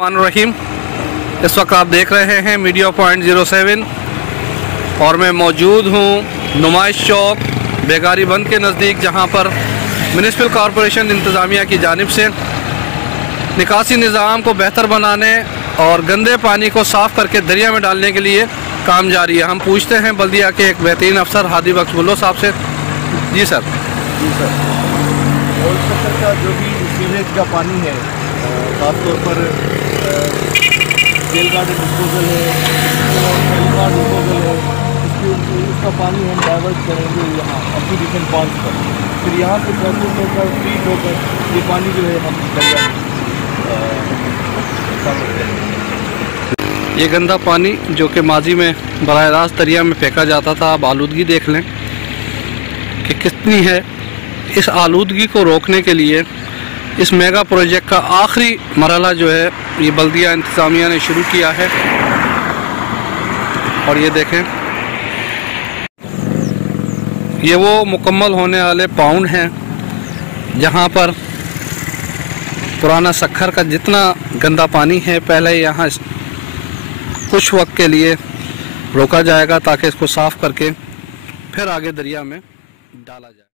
रहीम। इस वक्त आप देख रहे हैं मीडिया पॉइंट 07 और मैं मौजूद हूँ नुमाइश चौक बेगारी बंद के नज़दीक, जहाँ पर म्यूनिसिपल कॉरपोरेशन इंतज़ामिया की जानिब से निकासी निज़ाम को बेहतर बनाने और गंदे पानी को साफ़ करके दरिया में डालने के लिए काम जारी है। हम पूछते हैं बल्दिया के एक बेहतरीन अफसर हादी बख्श बुल्लो साहब से। जी सर। और शहर का जो भी सीवेज का पानी है, ख़ासतौर पर जेल गार्डन डिस्पोजल है, हेलीकॉप्टर डिस्पोजल है, उसका पानी हम डाइवर्ट करेंगे यहाँ अपनी डिफरेंट पॉइंट्स पर। फिर यहाँ से प्रोसेस होकर ट्रीट होकर ये पानी जो है हम दरिया ये गंदा पानी जो कि माजी में बराह रास्त दरिया में फेंका जाता था, अब आलूदगी देख लें कि कितनी है। इस आलूदगी को रोकने के लिए इस मेगा प्रोजेक्ट का आखिरी मरहला जो है ये बल्दिया इंतज़ामिया ने शुरू किया है। और ये देखें, ये वो मुकम्मल होने वाले पाउंड हैं जहाँ पर पुराना सक्खर का जितना गंदा पानी है पहले यहाँ कुछ वक्त के लिए रोका जाएगा ताकि इसको साफ़ करके फिर आगे दरिया में डाला जाए।